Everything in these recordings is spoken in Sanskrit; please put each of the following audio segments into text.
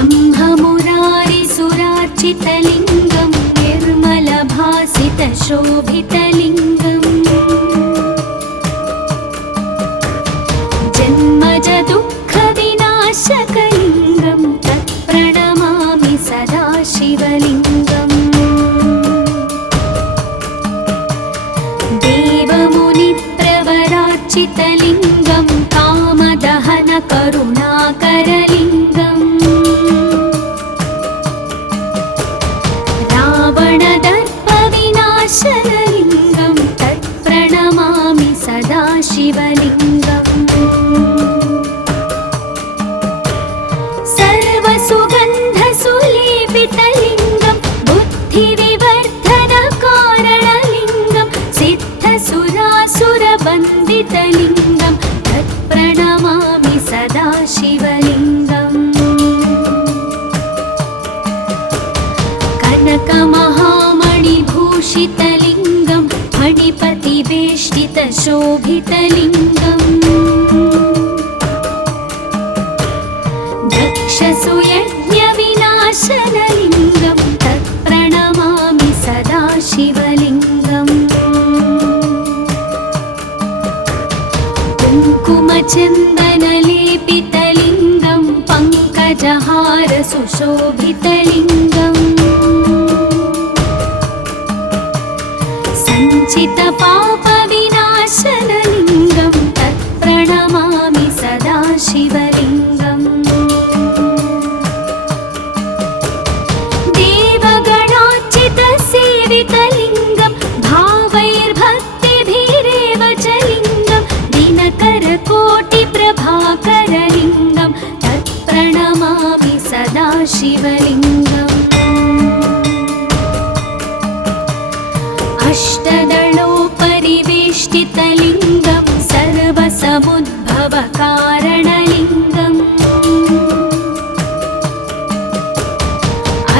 ब्रह्ममुरारिसुरार्चितलिङ्गं निर्मलभासितशोभितलिङ्गम् जन्मजदुःखविनाशकलिङ्गं तत्प्रणमामि सदा शिवलिङ्गम् देवमुनिप्रवरार्चितलिङ्गं कामदहनकरुणाकरलिङ्गम् रावणदर्पविनाशनलिङ्गं तत्प्रणमामि सदा शिवलिङ्गम् सर्वसुगन्धसुलेपितलिङ्गं बुद्धिविवर्धनकारणलिङ्गं सिद्धसुरासुरवन्दितलिङ्गं तत्प्रणमामि सदा शिवलिङ्गम् कनकमहामणिभूषितलिङ्गं मणिपतिवेष्टितशोभितलिङ्गम् दक्षसुयज्ञविनाशनलिङ्गं तत्प्रणमामि सदा शिवलिङ्गम् कुङ्कुमचन्दनलेपितलिङ्गं पङ्कजहारसुशोभितलिङ्गम् सञ्चितपापविनाशनलिङ्गं तत्प्रणमामि सदा शिवलिङ्गम् देवगणार्चितसेवितलिङ्गं भावैर्भक्तिभिरेव च लिङ्गं दिनकरकोटिप्रभाकरलिङ्गं तत्प्रणमामि सदा शिवलिङ्गम् अष्टदलोपरिवेष्टितलिङ्गं सर्वसमुद्भवकारणलिङ्गम्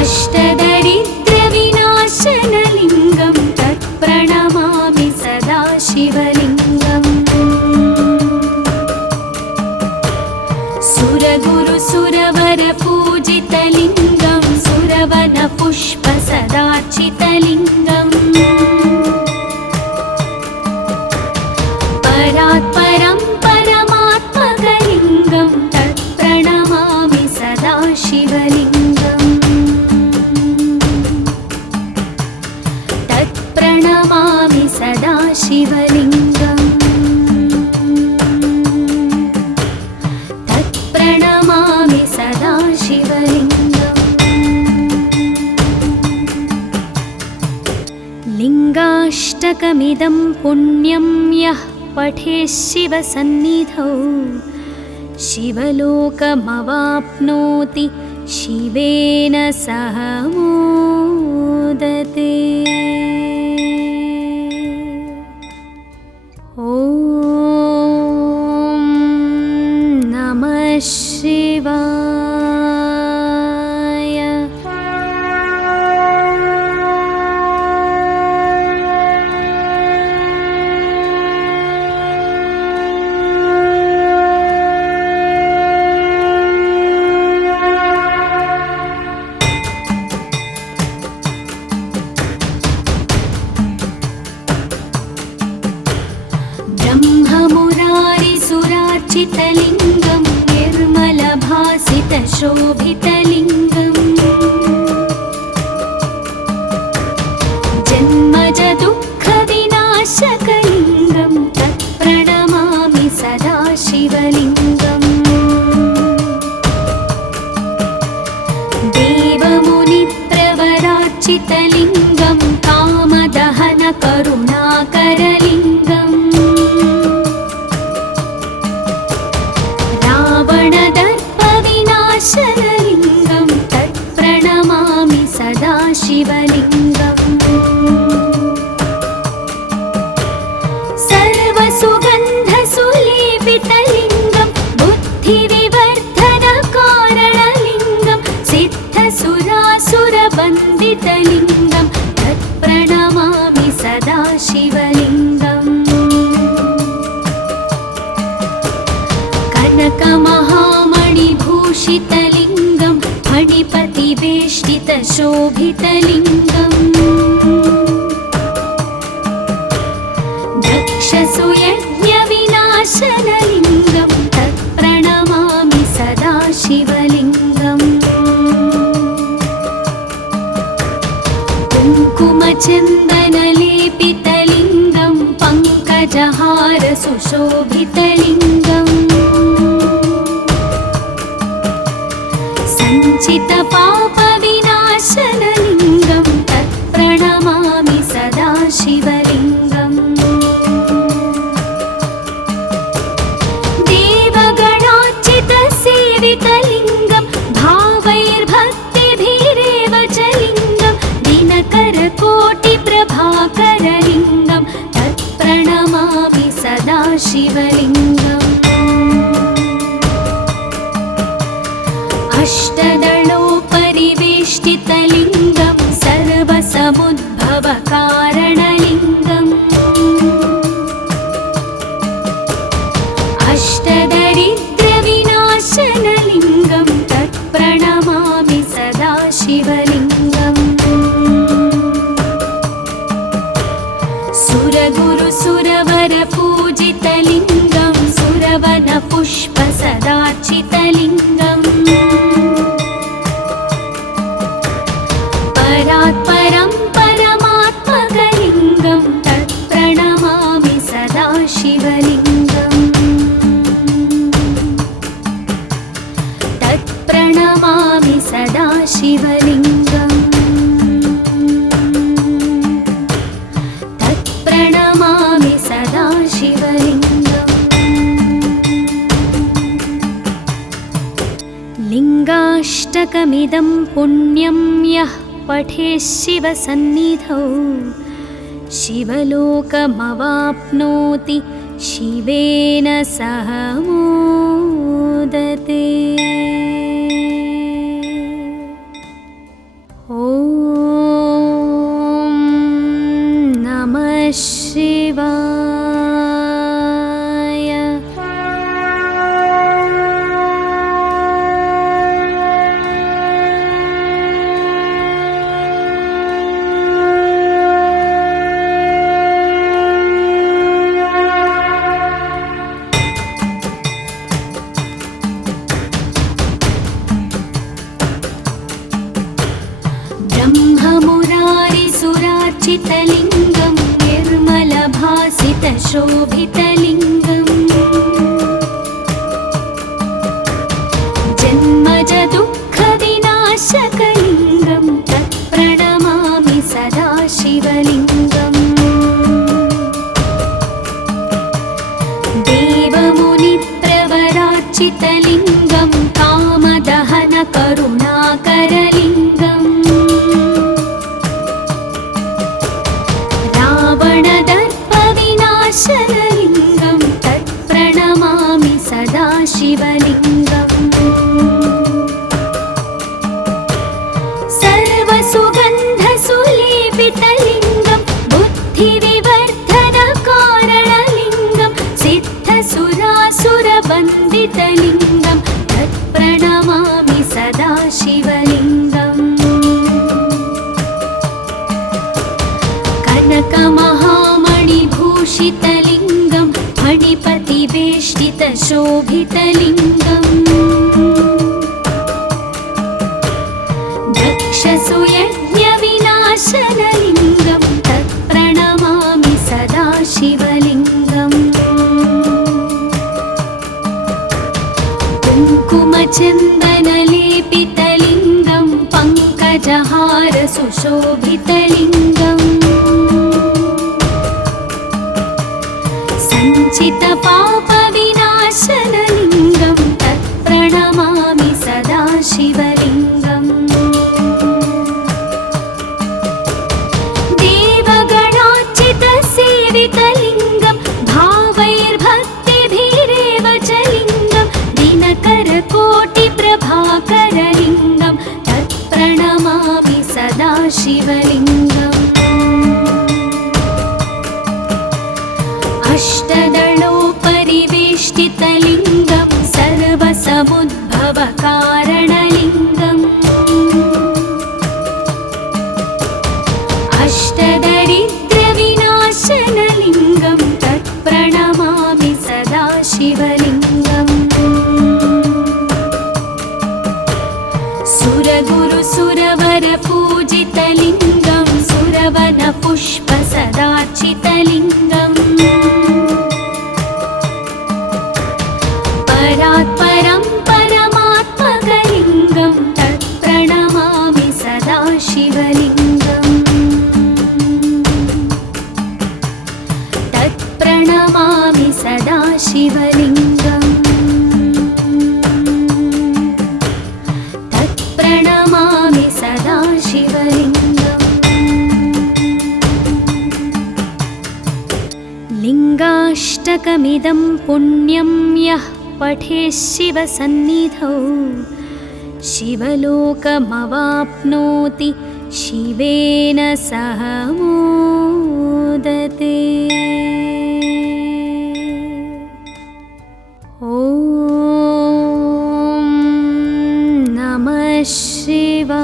अष्टदरिद्रविनाशनलिङ्गं तत्प्रणमामि सदा शिवलिङ्गम् सुरगुरुसुरवरपूजितलिङ्गं सुरवनपुष्पसदार्चितलिङ्गम् परात्परं परमात्मकलिङ्गं तत्प्रणमामि सदा शिवलिङ्गम् तत्प्रणमामि सदा शिवलिङ्गम् तत्प्रणमामि सदा शिवलिङ्गम् लिङ्गाष्टकमिदं पुण्यं यः पठेत् शिवसन्निधौ शिवलोकमवाप्नोति शिवेन सह मोदते। ॐ नमः शिवाय। ब्रह्ममुरारिसुरार्चितलिङ्गं निर्मलभासितशोभितलिङ्गम् जन्मजदुःखविनाशकलिङ्गं तत्प्रणमामि सदा शिवलिङ्गम् देवमुनिप्रवरार्चितलिङ्गं कामदहनकरुणाकरलिङ्गम् रावणदर्पविनाशनलिङ्गं तत्प्रणमामि सदा शिवलिङ्गम् सर्वसुगन्धसुलेपितलिङ्गं बुद्धिविवर्धनकारणलिङ्गं सिद्धसुरासुरवन्दितलिङ्गं फणिपतिवेष्टितशोभितलिङ्गम् दक्षसुयज्ञविनाशनलिङ्गं तत्प्रणमामि सदा शिवलिङ्गम् कुङ्कुमचन्दनलेपितलिङ्गं पङ्कजहारसुशोभितलिङ्गम् सञ्चितपापविनाशनलिङ्गं तत्प्रणमामि सदा शिवलिङ्गम् देवगणार्चितसेवितलिङ्गं भावैर्भक्तिभिरेव च लिङ्गं दिनकरकोटिप्रभाकरलिङ्गं तत्प्रणमामि सदा शिवलिङ्गम् अष्टदलोपरिवेष्टितलिङ्गं सर्वसमुद्भवकारणलिङ्गम् अष्टदरिद्रविनाशनलिङ्गं तत्प्रणमामि सदा शिवलिङ्गम् सुरगुरुसुरवरपूजितलिङ्गं सुरवनपुष्पसदार्चितलिङ्गम् परात्परं परमात्मकलिङ्गं तत्प्रणमामि सदा शिवलिङ्गम् तत्प्रणमामि सदा शिवलिङ्गम् तत्प्रणमामि सदा शिवलिङ्गम् लिङ्गाष्टकमिदं पुण्यं यः पठेत् शिवसन्निधौ शिवलोकमवाप्नोति शिवेन सह मोदते। ॐ नमः शिवाय। ब्रह्ममुरारिसुरार्चितलिङ्गं निर्मलभासितशोभितलिङ्गम् जन्मजदुःखविनाशकलिङ्गं तत्प्रणमामि सदा शिवलिङ्गम् देवमुनिप्रवरार्चितलिङ्गं कामदहनकरुणाकरलिङ्गम् रावणदर्पविनाशनलिङ्गं तत्प्रणमामि सदा शिवलिङ्गम् सर्वसुगन्धसुलेपितलिङ्गं बुद्धिविवर्धनकारणलिङ्गं सिद्धसुरासुरवन्दितलिङ्गं तत्प्रणमामि सदा शिवलिङ्गम् कनकमहामणिभूषितलिङ्गं फणिपतिवेष्टितशोभितलिङ्गम् दक्षसुयज्ञविनाशनलिङ्गं तत्प्रणमामि सदा शिवलिङ्गम् कुङ्कुमचन्दनलेपितलिङ्गं पङ्कजहारसुशोभितलिङ्गम् सञ्चितपापविनाशनलिङ्गं तत्प्रणमामि सदा शिवलिङ्गम् देवगणार्चितसेवितलिङ्गं भावैर्भक्तिभिरेव च लिङ्गं दिनकरकोटिप्रभाकरलिङ्गं तत्प्रणमामि सदा शिवलिङ्गम् अष्टदलोपरिवेष्टितलिङ्गं सर्वसमुद्भवकारणलिङ्गम् सुरगुरुसुरवरपूजितलिङ्गं सुरवनपुष्पसदार्चितलिङ्गम् परात्परं परमात्मकलिङ्गं तत्प्रणमामि सदा शिवलिङ्गम् तत्प्रणमामि सदा शिवलिङ्गम् तत्प्रणमामि सदा शिवलिङ्गम् लिङ्गाष्टकमिदं पुण्यं यः पठेत् शिवसन्निधौ शिवलोकमवाप्नोति शिवेन सह मोदते। ॐ नमः शिवाय।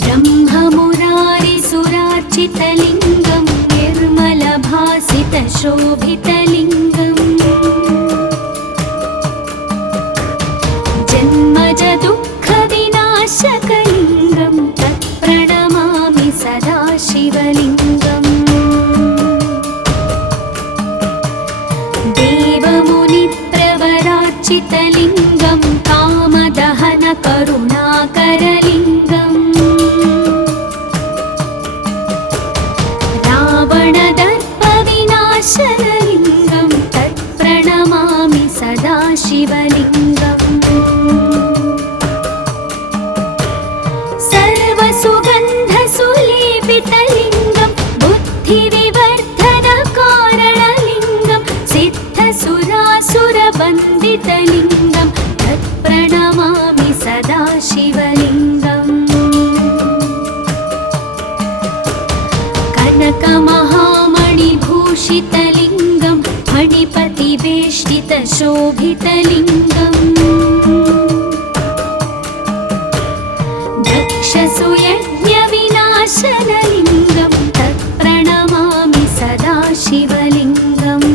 ब्रह्ममुरारिसुरार्चितलिङ्गं निर्मलभासितशोभितलिङ्गम् जन्मजदुःखविनाशकलिङ्गं तत्प्रणमामि सदा शिवलिङ्गम् देवमुनिप्रवरार्चितलिङ्गं कामदहनकरुणाकरलिङ्गम् रावणदर्पविनाशनलिङ्गं तत्प्रणमामि सदा शिवलिङ्गम् सर्वसुगन्धसुलेपितलिङ्गं बुद्धिविवर्धनकारणलिङ्गं सिद्धसुरासुरवन्दितलिङ्गं तत्प्रणमामि सदा शिवलिङ्गम् कनकमहामणिभूषितलिङ्गं फणिपतिवेष्टितशोभितलिङ्गम् दक्षसुयज्ञविनाशनलिङ्गं तत्प्रणमामि सदा शिवलिङ्गम्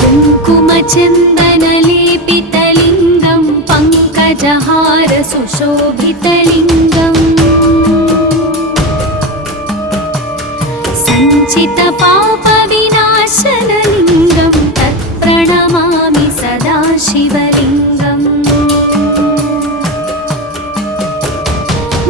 कुङ्कुमचन्दनलेपितलिङ्गं पङ्कजहारसुशोभितलिङ्गम् सञ्चितपापविनाशनलिङ्गं तत्प्रणमामि सदा शिवलिङ्गम्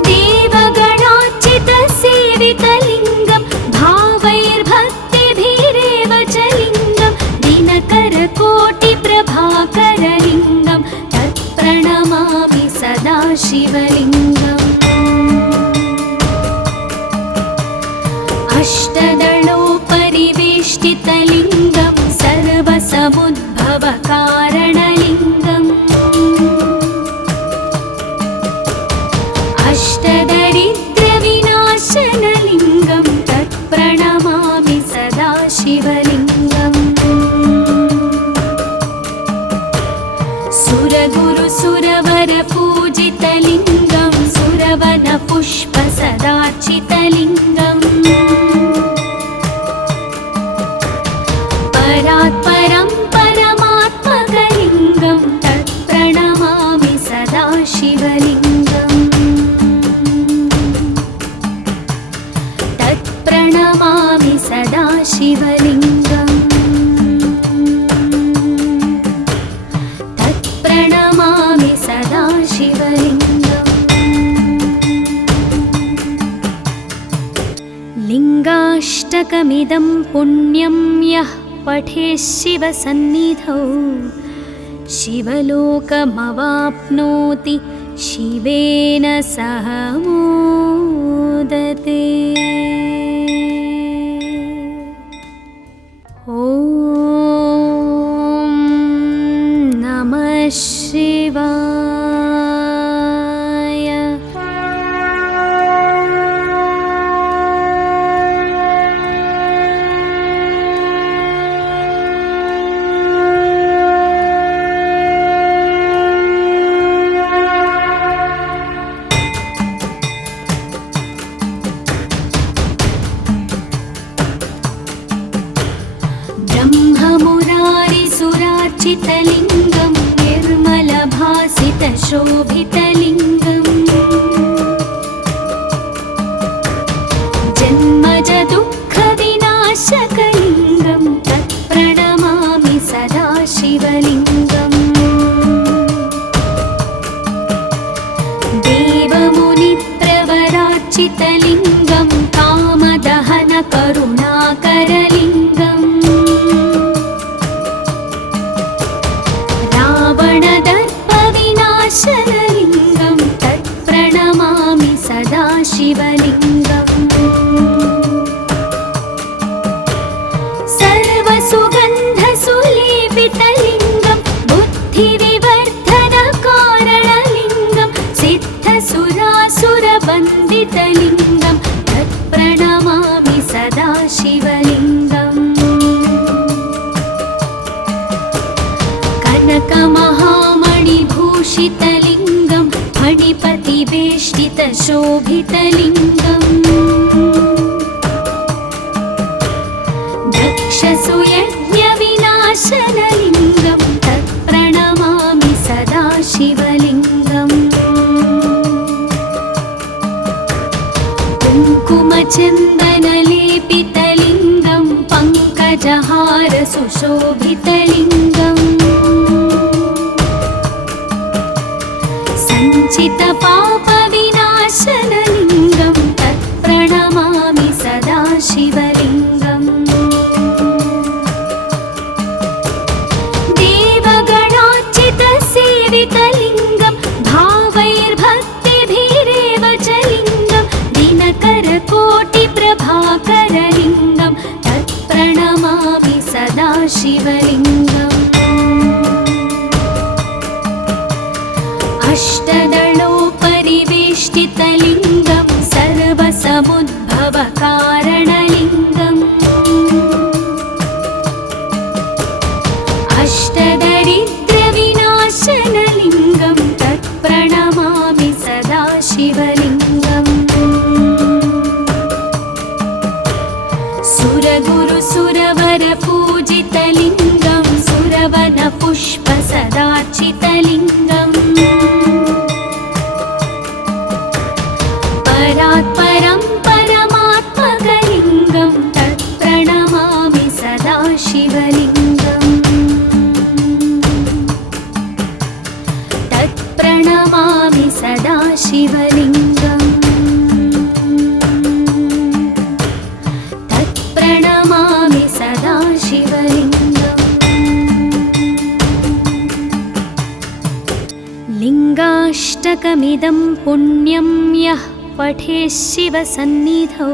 देवगणार्चितसेवितलिङ्गं भावैर्भक्तिभिरेव च लिङ्गं दिनकरकोटिप्रभाकरलिङ्गं तत्प्रणमामि सदा शिवलिङ्गम् अष्टदलोपरिवेष्टितलिङ्गं सर्वसमुद्भवकारणलिङ्गम् अष्टदरिद्रविनाशनलिङ्गं तत्प्रणमामि सदा शिवलिङ्गम् सुरगुरुसुरवरपूजितलिङ्गं सुरवनपुष्पसदार्चितलिङ्गम् परात्परं परमात्मकलिङ्गं तत्प्रणमामि सदा शिवलिङ्गम् तत्प्रणमामि सदा शिवलिङ्गम् तत्प्रणमामि सदा शिवलिङ्गम् लिङ्गाष्टकमिदं पुण्यं यः पठेत् शिवसन्निधौ शिवलोकमवाप्नोति शिवेन सह मोदते। ॐ नमः शिवाय। निर्मलभासितलिङ्गं निर्मलभासितशोभितलिङ्गम् जन्मजदुःखविनाशकलिङ्गं तत्प्रणमामि सदा शिवलिङ्गम् देवमुनिप्रवरार्चितलिङ्गं कामदहनकरुणाकरलिङ्गम् रावणदर्पविनाशनलिङ्गं तत्प्रणमामि सदा शिवलिङ्गम् सर्वसुगन्धसुलेपितलिङ्गं बुद्धिविवर्धनकारणलिङ्गं सिद्धसुरासुरवन्दितलिङ्गं तत्प्रणमामि सदा शिवलिङ्गम् कनकमहामणिभूषितलिङ्गं फणिपतिवेष्टितशोभितलिङ्गम् दक्षसुयज्ञविनाशनलिङ्गं तत्प्रणमामि सदा शिवलिङ्गम् कुङ्कुमचन्दनलेपितलिङ्गं पङ्कजहारसुशोभितलिङ्गम् सञ्चितपापविनाशनलिङ्गं तत्प्रणमामि सदा शिवलिङ्गम् देवगणार्चितसेवितलिङ्गं भावैर्भक्तिभिरेव च लिङ्गं दिनकरकोटिप्रभाकरलिङ्गं तत्प्रणमामि सदा शिवलिङ्गम् अष्टदलोपरिवेष्टितलिङ्गं सर्वसमुद्भवकारणलिङ्गम् अष्टदरिद्रविनाशनलिङ्गं तत्प्रणमामि सदा शिवलिङ्गम् सुरगुरुसुरवरपूजितलिङ्गं सुरवनपुष्पसदार्चितलिङ्गम् परात्परं परमात्मकलिङ्गं तत्प्रणमामि सदा शिवलिङ्गम् तत्प्रणमामि सदा शिवलिङ्गम् तत्प्रणमामि सदा शिवलिङ्गम् लिङ्गाष्टकमिदं पुण्यं यः पठेत् शिवसन्निधौ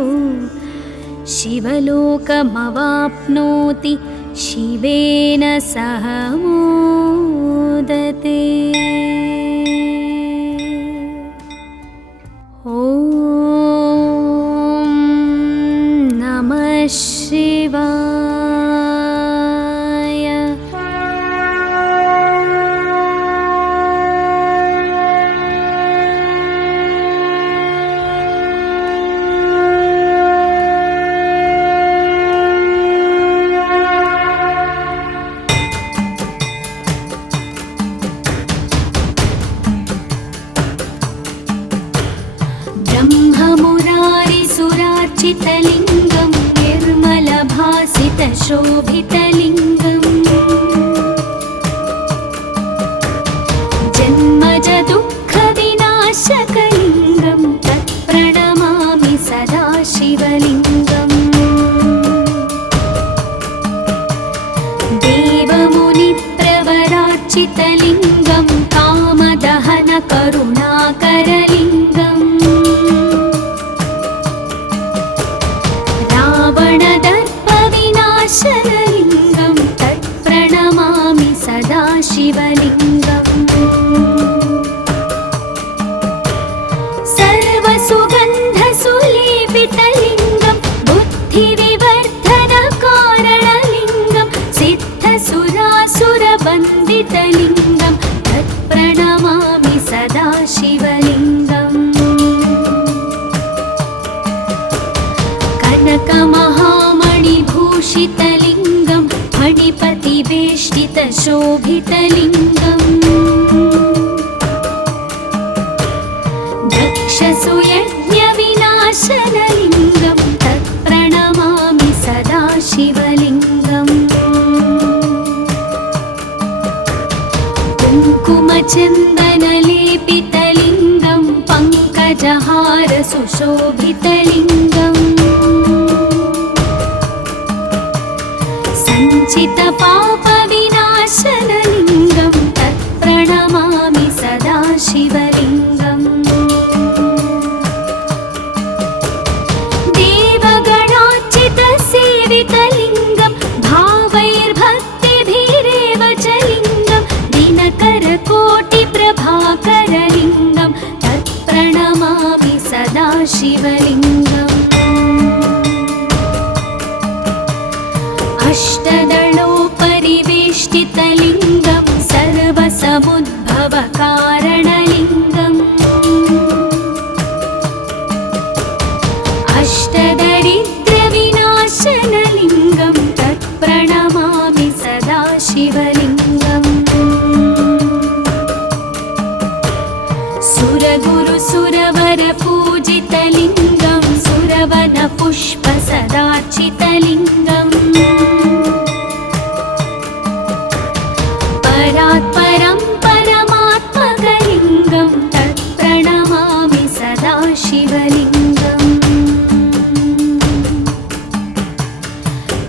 शिवलोकमवाप्नोति शिवेन सह मोदते। ॐ नमः शिवाय। ब्रह्ममुरारिसुरार्चितलिङ्गं निर्मलभासितशोभितलिङ्गम् जन्मजदुःखविनाशकलिङ्गं तत्प्रणमामि सदा शिवलिङ्गम् देवमुनिप्रवरार्चितलिङ्गं कामदहनकरुणाकरलिङ्गम् रावणदर्पविनाशनलिङ्गं तत्प्रणमामि सदा शिवलिङ्गम् सर्वसुगन्धसुलेपितलिङ्गं बुद्धिविवर्धनकारणलिङ्गं सिद्धसुरासुरवन्दितलिङ्गं तत्प्रणमामि सदा शिवलिङ्गम् कनकमहामणिभूषितलिङ्गं फणिपतिवेष्टितशोभितलिङ्गम् दक्षसुयज्ञविनाशनलिङ्गं तत्प्रणमामि सदा शिवलिङ्गम् कुङ्कुमचन्दनलेपितलिङ्गं पङ्कजहारसुशोभितलिङ्गम् सञ्चितपापविनाशनलिङ्गं तत्प्रणमामि सदा शिवलिङ्गम् देवगणार्चितसेवितलिङ्गं भावैर्भक्तिभिरेव च लिङ्गं दिनकरकोटिप्रभाकरलिङ्गं तत्प्रणमामि सदा शिवलिङ्गम् अष्टदलोपरिवेष्टितलिङ्गं सर्वसमुद्भवकारणलिङ्गम् अष्टदरिद्रविनाशनलिङ्गं तत्प्रणमामि सदा शिवलिङ्गम् सुरगुरुसुरवरपूजितलिङ्गं सुरवनपुष्पसदार्चितलिङ्गम् परात्परं परमात्मकलिङ्गं तत्प्रणमामि सदा शिवलिङ्गम्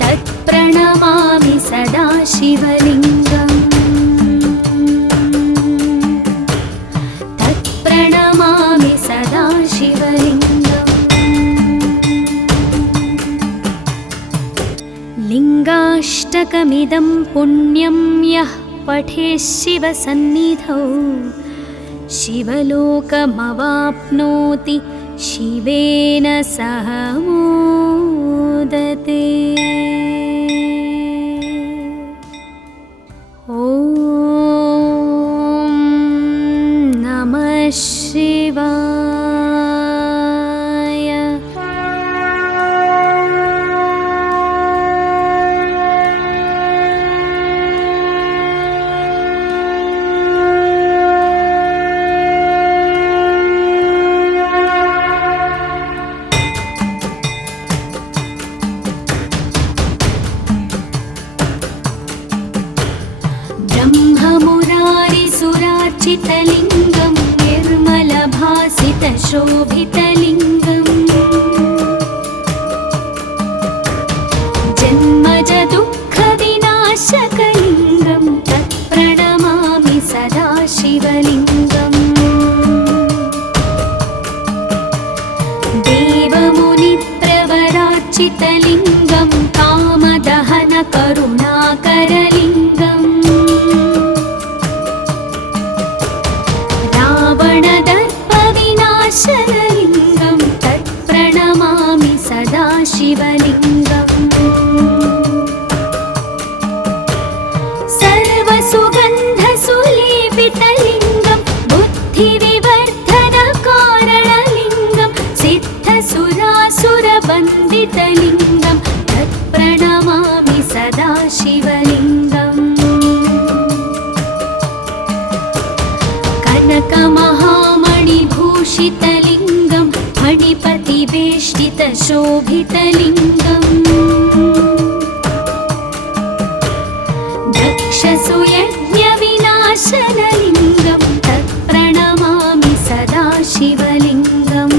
तत्प्रणमामि सदा शिवलिङ्गम् तत्प्रणमामि सदा शिवलिङ्गम् लिङ्गाष्टकमिदं पुण्यं यः पठेत् शिवसन्निधौ शिवलोकमवाप्नोति शिवेन सह मोदते। ॐ नमः शिवाय। ब्रह्ममुरारिसुरार्चितलिङ्गं निर्मलभासितशोभितलिङ्गम् जन्मजदुःखविनाशकलिङ्गं तत्प्रणमामि सदा शिवलिङ्गम् देवमुनिप्रवरार्चितलिङ्गं कामदहनकरुणाकरलिङ्गम् रावणदर्पविनाशनलिङ्गं तत्प्रणमामि सदा शिवलिङ्गम् सर्वसुगन्धसुलेपितलिङ्गं बुद्धिविवर्धनकारणलिङ्गं सिद्धसुरासुरवन्दितलिङ्गं तत्प्रणमामि सदा शिवलिङ्गम् कनकमहामणिभूषितलिङ्गं फणिपतिवेष्टितशोभितलिङ्गम् दक्षसुयज्ञविनाशनलिङ्गं तत्प्रणमामि सदा शिवलिङ्गम्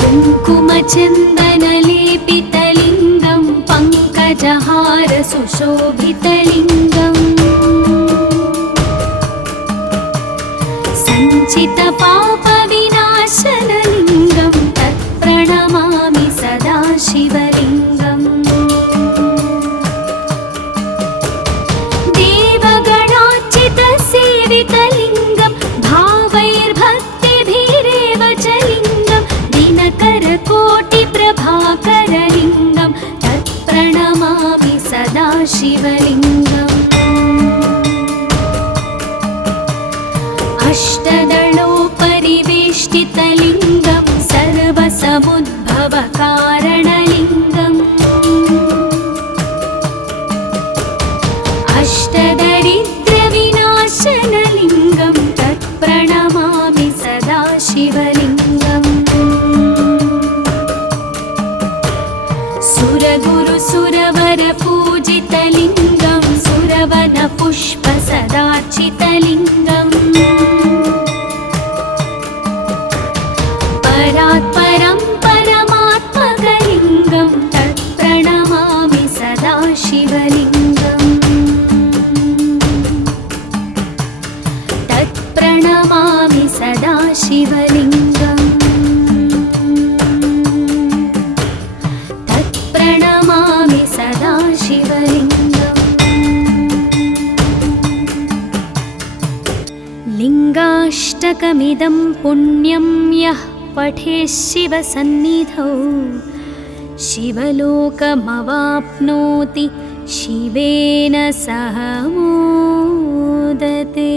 कुङ्कुमचन्दनलेपितलिङ्गं पङ्कजहारसुशोभितलिङ्गम् सञ्चितपापविनाशनलिङ्गं तत्प्रणमामि सदा शिवलिङ्गम् देवगणार्चितसेवितलिङ्गं भावैर्भक्तिभिरेव च लिङ्गं दिनकरकोटिप्रभाकरलिङ्गं तत्प्रणमामि सदा शिवलिङ्गम् अष्टदलोपरिवेष्टितलिङ्गं सर्वसमुद्भवकारणलिङ्गम् सदाशिवलिङ्गम् सुरगुरुसुरवरपूजितलिङ्गं सुरवनपुष्पसदार्चितलिङ्गम् परात्परं परमात्मकलिङ्गं तत्प्रणमामि सदाशिवलिङ्गम् तत्प्रणमामि सदाशिवलिङ्गम् तत्प्रणमामि सदाशिवलिङ्गम् लिङ्गाष्टकमिदं पुण्यं यः पठेत् शिवसन्निधौ शिवलोकमवाप्नोति शिवेन सह मोदते।